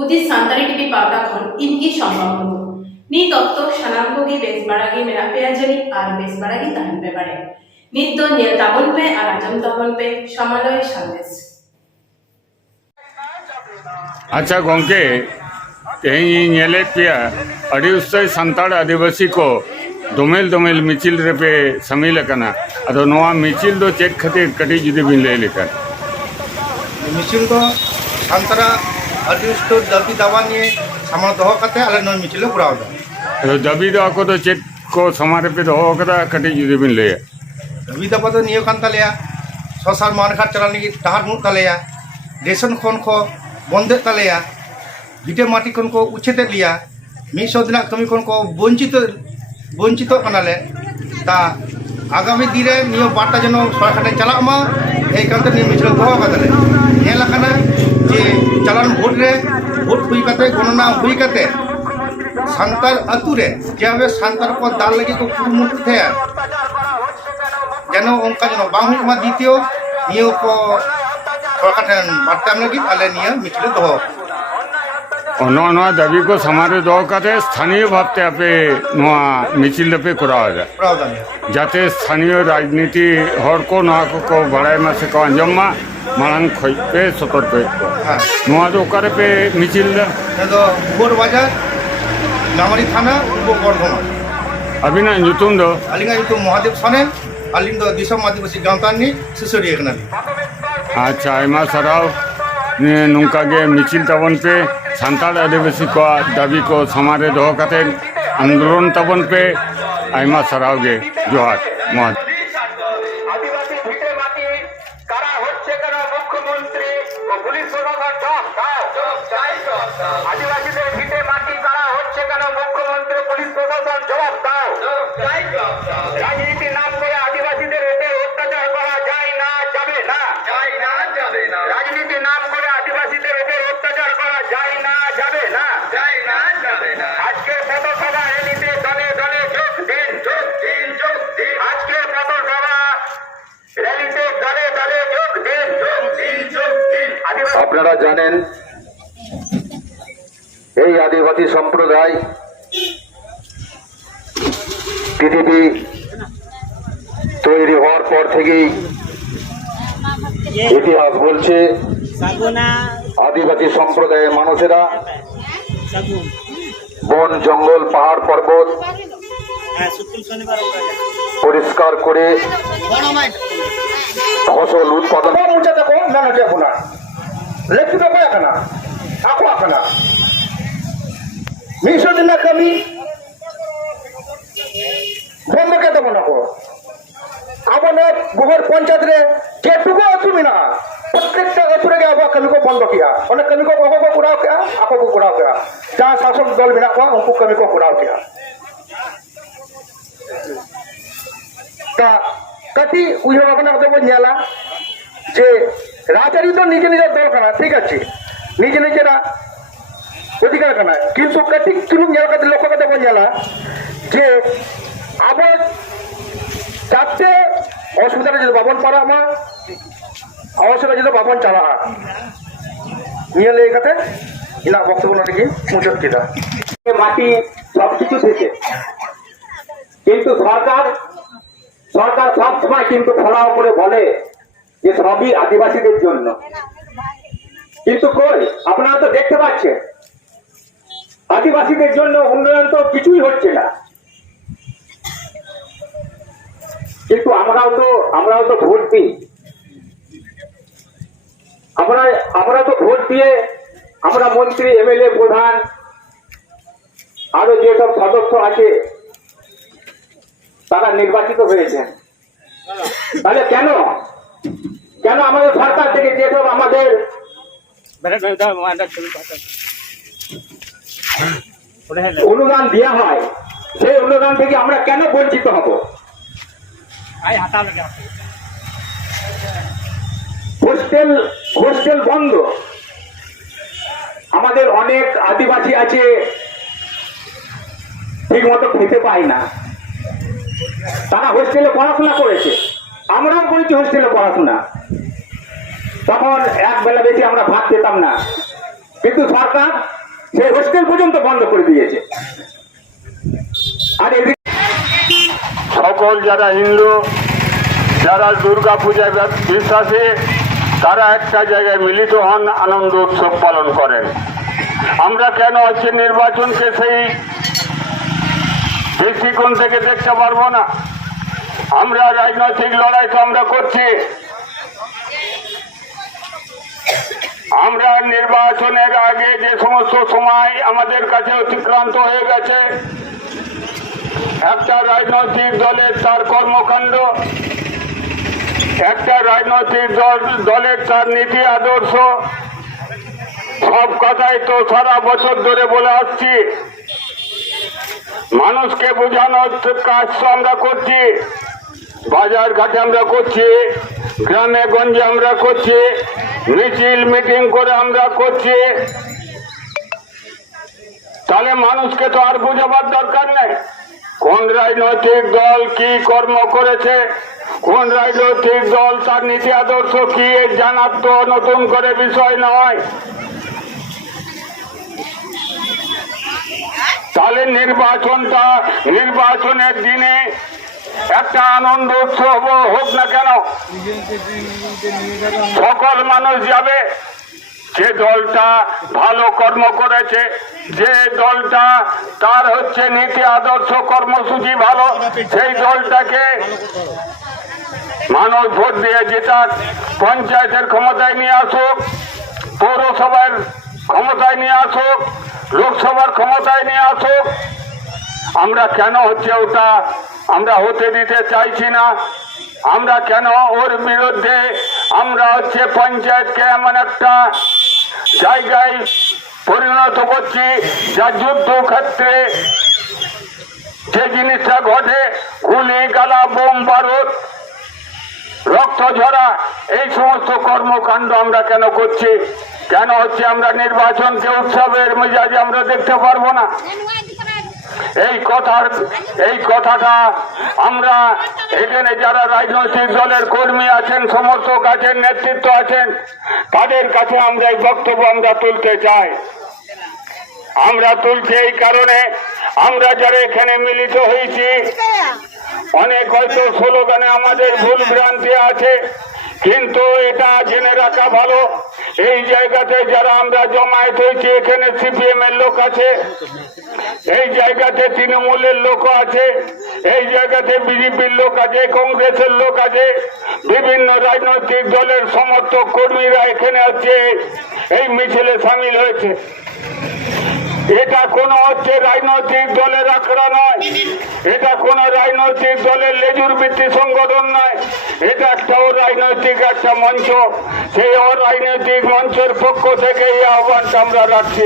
ᱦᱩᱫᱤᱥ ᱥᱟᱱᱛᱟᱲᱤ ᱴᱤভᱤ ᱯᱟᱣᱴᱟ ᱠᱷᱚᱱ ᱤᱧ ᱜᱮ ᱥᱚᱢᱵᱷᱚᱵ ᱢᱩᱨᱢᱩ ᱱᱤᱛ ᱚᱠᱛᱚ ᱥᱟᱱᱟᱢ ᱠᱚᱜᱮ ᱵᱮᱥ ᱵᱟᱲᱟ ᱜᱮ ᱢᱮᱱᱟᱜ ᱯᱮᱭᱟ ᱡᱟᱹᱱᱤᱡ ᱟᱨ ᱵᱮᱥ ᱵᱟᱲᱟ ᱜᱮ ᱛᱟᱦᱮᱱ ᱯᱮ ᱵᱟᱲᱮ ᱱᱤᱛ ᱫᱚ ᱧᱮᱞ ᱛᱟᱵᱚᱱ ᱯᱮ ᱟᱨ ᱟᱸᱡᱚᱢ ᱛᱟᱵᱚᱱ ᱯᱮ ᱥᱚᱢᱟᱞᱚᱭ ᱥᱟᱸᱫᱮᱥ। अच्छा गोंके तेही नेले पिया अड़ी उत्सव संताड़ आदिवासी को दोमेल दोमेल मिचिल रेपे समिल कना अदो नोआ मिचिल दो चेक खातिर कटी जुदी बिन ले लेकर मिचिल दो संतरा अदिष्ट दाबी दावा निये सामान दोहो कते आले नोय मिचिल पुराव दा अदो दाबी दावा को तो चेक को समारे पे दोहो कदा कटी जुदी बिन ले दाबी दावा तो नियो कान तालेया सोशल मार्केट चलाने की डहार मुत तालेया रेशन खोन को बंदे तालेया भिटे माटी कोन को उच्छेद लिया मिसो दिना कमी कोन को वंचित कनाले ता आगामी दिने नियो बार्ता जनो सरकारे चलाक मा ए कांते नियो मिचिल दोहो कदाले नेला कना जे चलान भोट रे भोट हुई कते गणना हुई कते संताल अतु रे जेवे संताल को दाल लगी को कुमुट थे जनो उनका जनो बाहुई मा द्वितीय नियो को सरकारे बार्ता लगी आले नियो मिचिल दोहो नोआ दाबी को समारे दोहो कते स्थानीय भावते आपे नोआ मिचिल पे करावा जाए जाते स्थानीय राजनीति हर को नोआ को बड़ाई मा से को अंजम मा मांग खोई पे सतर पे नोआ दो करे पे मिचिल दो बोर बाजार नामरी थाना उनको बर्धमान अभी ना युतुम दो अलिंगा युतुम महादेव सोनेन अलिंग दो दिसम आदिवासी गांवतानी सुसुरी एकना अच्छा आयमा सराव नुका गे मिचिल तबन पे संताल आदिवासी को दाबी को समारे दोहो कते आंदोलन तबन पे आयमा सराव गे जोहार मोहन আপনারা জানেন এই আদিবাসী সম্প্রদায় পৃথিবী তৈরি হওয়ার পর থেকেই ইতিহাস বলছে আদিবাসী সম্প্রদায়ের মানুষেরা বন জঙ্গল পাহাড় পর্বত পরিষ্কার করে ফসল উৎপাদন लेकिन apa kana aku kana miso din na kami বন্ধ কে দেব না কো আপনে গোহর পঞ্চায়েত রে যেটুকু আসুমি না প্রত্যেকটা অসুরে গে আবা কমি কো বন্ধ কিয়া অনেক কমি কো বাবা কো পুরাও কিয়া আপো কো পুরাও কিয়া যা শাসক দল বিনা কো উनको কমি কো পুরাও কিয়া তা কতি উইহ আপনা দেব নিয়ালা যে রাজনীতি তো নিজে নিজের দল কানা ঠিক আছে নিজে নিজেরা অধিকার কানা কিন্তু কটি কিলু নেলা কাতে লক্ষ্য কাতে বঞ্জালা যে আবার যাতে অসুবিধা যদি বাবন পারা মা অবশ্যই যদি বাবন চালা নিয়ে লেগে কাতে ইনা বক্তব্য নাকি মুচত কিটা মাটি সবকিছু থেকে কিন্তু সরকার সব সময় কিন্তু ফলাও করে বলে যে সবই আদিবাসীদের জন্য কিন্তু কই আপনারা তো দেখতে পাচ্ছেন আদিবাসীদের জন্য উন্নয়ন তো কিছুই হচ্ছে না কিন্তু আমরাও তো ভোট দিই আমরা তো ভোট দিয়ে আমরা মন্ত্রী এমএলএ প্রধান আরো যেসব সদস্য আছে তারা নির্বাচিত হয়েছেন তাহলে কেন আমাদের সরকার থেকে যেসব আমাদের অনুদান দেওয়া হয় সেই অনুদান থেকে আমরা কেন বঞ্চিত হব হোস্টেল বন্ধ আমাদের অনেক আদিবাসী আছে ঠিক মতো খেতে পায় না তারা হোস্টেলে পড়াশোনা করেছে আমরাও করেছি হোস্টেলে পড়াশোনা তখন এক বেলা বেশি আমরা ভাত পেতাম না কিন্তু সরকার সেই হোস্টেল পর্যন্ত বন্ধ করে দিয়েছে। আর এদিকে সকল যারা হিন্দু, যারা দুর্গা পূজায় বিশ্বাসী, তারা একটা জায়গায় মিলিত হন, আনন্দ উৎসব পালন করেন। আমরা কেন হচ্ছে নির্বাচনকে সেই দৃষ্টিকোণ থেকে দেখতে পারবো না? আমরা রাজনৈতিক লড়াই তো আমরা করছি। আমরা নির্বাচনের আগে যে সমস্ত সময় আমাদের কাছে অতিক্রান্ত হয়ে গেছে, একটা রাজনৈতিক দলের তার কর্মকাণ্ড, একটা রাজনৈতিক দলের তার নীতি আদর্শ, সব কথাই তো সারা বছর ধরে বলে আসছি। মানুষকে বোঝানোর কাজ তো আমরা করছি, বাজার ঘাটে আমরা করছি, গ্রামে গঞ্জে আমরা করছি, মিছিল মিটিং করে আমরা করছি। তাহলে মানুষকে তো আর বোঝাবার দরকার নেই কোন রাজনৈতিক দল কি কর্ম করেছে, কোন রাজনৈতিক দল তার নীতি আদর্শ কি, জানার তো নতুন করে বিষয় নয়। তাহলে নির্বাচনের দিনে একটা আনন্দ উৎসব হোক না কেন, সকল মানুষ যাবে। যে দলটা ভালো কর্ম করেছে, যে দলটা তার হচ্ছে নীতি আদর্শ কর্মসূচি ভালো, সেই দলটাকে মানুষ ভোট দিয়ে জেতাক, পঞ্চায়েতের ক্ষমতায় নিয়ে আসুক, পৌরসভার ক্ষমতায় নিয়ে আসুক, লোকসভার ক্ষমতায় নিয়ে আসুক। আমরা কেন হচ্ছে ওটা আমরা হতে দিতে চাইছি না? আমরা কেন ওর বিরুদ্ধে আমরা হচ্ছে পঞ্চায়েতকে এমন একটা জায়গায় পরিণত করছি যা যুদ্ধক্ষেত্রে যে জিনিসটা ঘটে, গুলি গালা বোম বারুদ রক্ত ঝরা, এই সমস্ত কর্মকাণ্ড আমরা কেন করছি? কেন হচ্ছে আমরা নির্বাচনকে উৎসবের মেজাজে আমরা দেখতে পারবো না? এই কথাটা আমরা এখানে যারা রাজনৈতিক দলের কর্মী আছেন, সমর্থক আছেন, নেতৃত্ব আছেন, তাদের কাছে আমরা এই বক্তব্য আমরা তুলতে চাই। আমরা তুলছি এই কারণে, আমরা যারা এখানে মিলিত হয়েছি, অনেক হয়তো স্লোগানে আমাদের ভুল ভ্রান্তি আছে, কিন্তু এটা জেনে রাখা ভালো, এই জায়গাতে যারা আমরা জমায়েত হয়েছি, এখানে সিপিএম এর লোক আছে, এই জায়গাতে তৃণমূলের লোক আছে, এই জায়গাতে বিজেপির লোক আছে, কংগ্রেসের লোক আছে, বিভিন্ন রাজনৈতিক দলের সমর্থক কর্মীরা এখানে আছে, এই মিছিলে সামিল হয়েছে। এটা কোনো হচ্ছে রাজনৈতিক দলের আখড়া নয়, এটা কোনো রাজনৈতিক দলের লেজুর ভিত্তি সংগঠন নয়, এটা একটা রাজনৈতিক একটা মঞ্চ। সেই রাজনৈতিক মঞ্চের পক্ষ থেকে এই আহ্বানটা আমরা রাখছি।